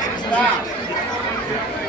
Stop.